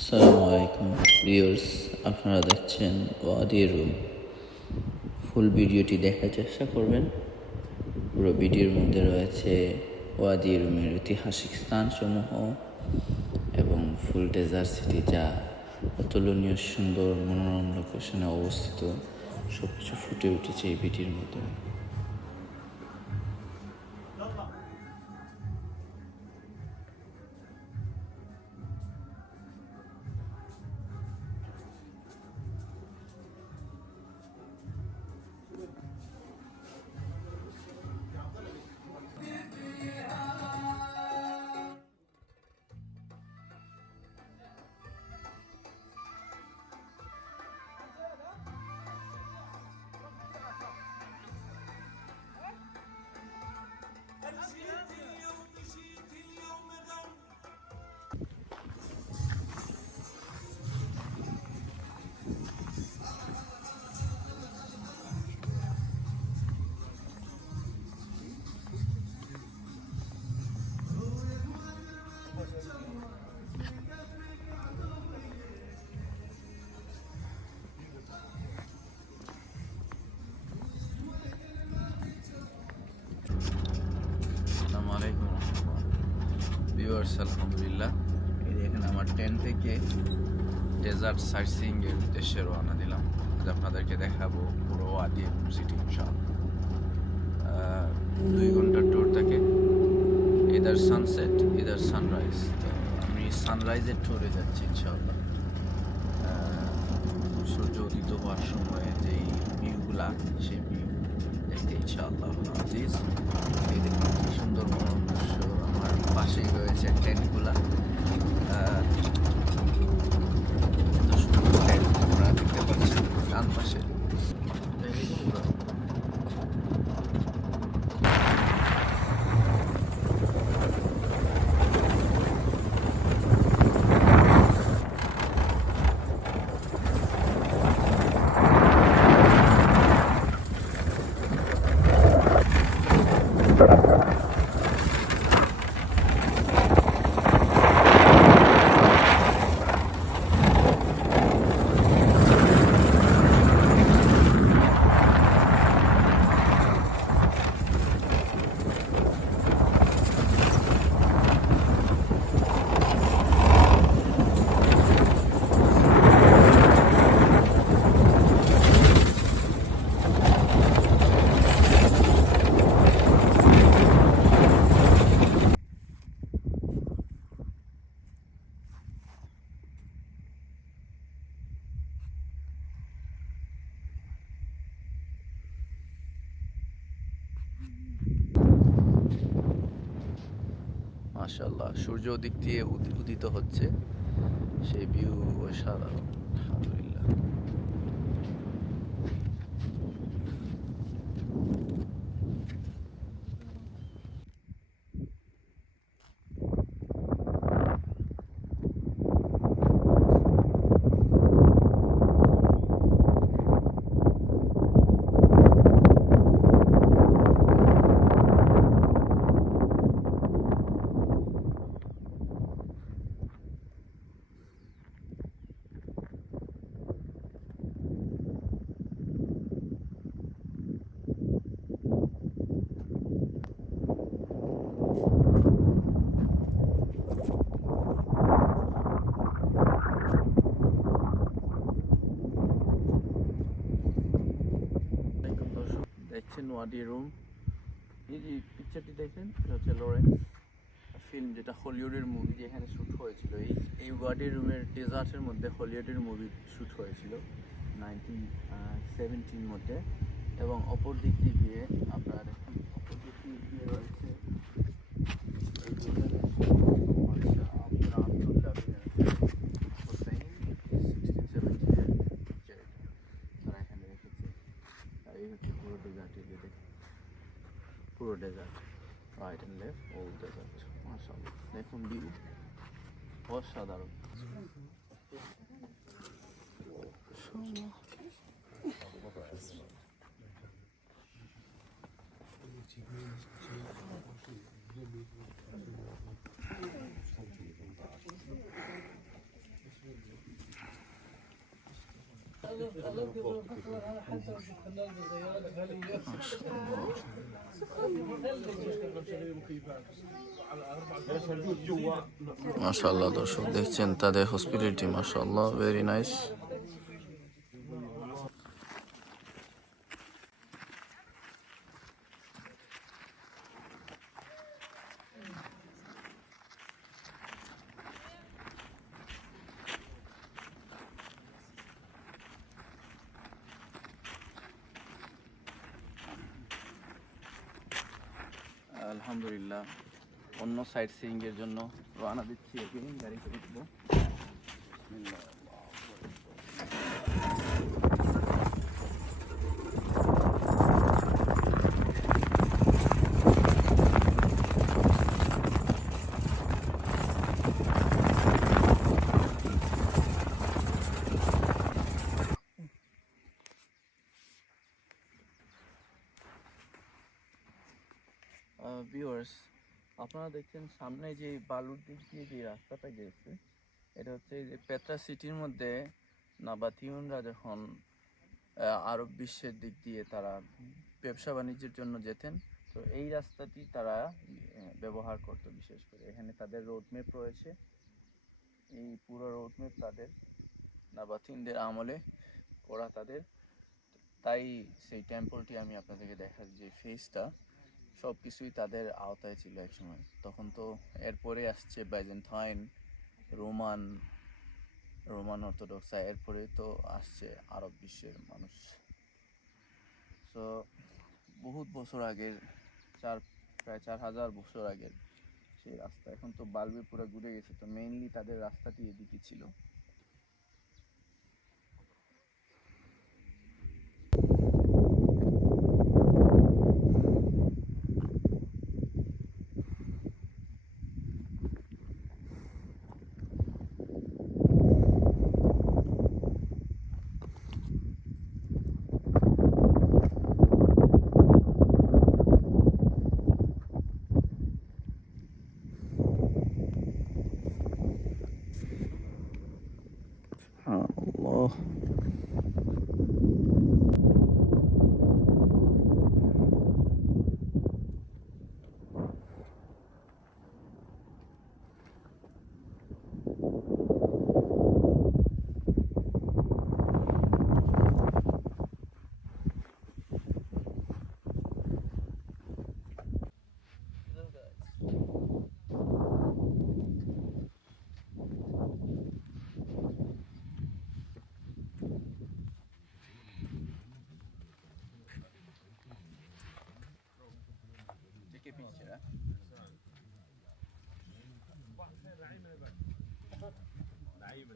আসসালামু আলাইকুম ভিউয়ার্স, আপনারা দেখছেন ওয়াদি রুম। ফুল ভিডিওটি দেখার চেষ্টা করবেন। পুরো ভিডিওর মধ্যে রয়েছে ওয়াদি রুমের ঐতিহাসিক স্থানসমূহ এবং ফুল ডেজার্ট সিটি, যা অতুলনীয় সুন্দর মনোরম লোকেশনে অবস্থিত। সব কিছু ফুটে উঠেছে এই ভিডিওর মধ্যে। আসসালামু আলাইকুম ভিউয়ার্স, আলহামদুলিল্লাহ। এই দেখেন আমার টেন্ট থেকে ডেজার্ট সাইট সিইং এর উদ্দেশ্যে রওনা দিলাম। আজ আপনাদেরকে দেখাবো পুরো ওয়াদি রুম সিটি ইনশাআল্লাহ। 2 ঘন্টার ট্যুর থাকে, ইদার সানসেট ইদার সানরাইজ। তো আমি সানরাইজের ট্যুরে যাচ্ছি ইনশাআল্লাহ। সূর্য উদিত হওয়ার সময় যেই ভিউগুলা, সেই ভিউ দেখতে ইনশাআল্লাহ আজিজ। এই দেখুন কি সুন্দর মনোরম দৃশ্য। আমার পাশেই রয়েছে টেন্টগুলা, এত সুন্দর টেন্ট আপনারা দেখতে পাচ্ছেন ডান পাশে। মাশাআল্লাহ, সূর্য দিক দিয়ে উদিত হচ্ছে, সেই ভিউ অসাধারণ। আলহামদুলিল্লাহ। দেখছেন ওয়াদি রুম। এই যে পিকচারটি দেখেন, এটা হচ্ছে লরেন্স ফিল্ম, যেটা হলিউডের মুভি যেখানে শ্যুট হয়েছিল। এই ওয়াদি রুমের ডেজার্টের মধ্যে হলিউডের মুভি শ্যুট হয়েছিল 1917 মধ্যে। এবং অপর দিক দিয়ে আপনার অপর দিক দিয়ে রয়েছে পুরো desert, right and left all desert. মাশাআল্লাহ, দেখুন ভিউ অসাধারণ। মাশাআল্লাহ দর্শক দেখছেন তাদের হসপিটালিটি, মাশাআল্লাহ, ভেরি নাইস। আলহামদুলিল্লাহ, অন্য সাইট সিইং এর জন্য রওনা দিচ্ছি। এগেইন গাড়ি করে উঠবো। বিসমিল্লাহ। ভিউয়ার্স, আপনারা দেখছেন সামনে যে বালুর দিক দিয়ে যে রাস্তাটা গেছে, এটা হচ্ছে যে পেত্রা সিটির মধ্যে নাবাতিউনরা যখন আরব বিশ্বের দিক দিয়ে তারা ব্যবসা বাণিজ্যের জন্য যেতেন, তো এই রাস্তাটি তারা ব্যবহার করত। বিশেষ করে এখানে তাদের রোডম্যাপ রয়েছে। এই পুরো রোডম্যাপ তাদের নাবাতিনদের আমলে করা তাদের। তাই সেই টেম্পলটি আমি আপনাদেরকে দেখাচ্ছি, যে ফেসটা সব কিছুই তাদের আওতায় ছিল এক সময়। তখন তো এরপরে আসছে বাইজেন্টাইন, রোমান অর্থোডক্স, এরপরে তো আসছে আরব বিশ্বের মানুষ। সো বহুত বছর আগের, প্রায় 4000 বছর আগের সেই রাস্তা। এখন তো বাল্বে পুরো ঘুরে গেছে, তো মেইনলি তাদের রাস্তাটি এদিকে ছিল। আল্লাহ, che picchia. لعيبه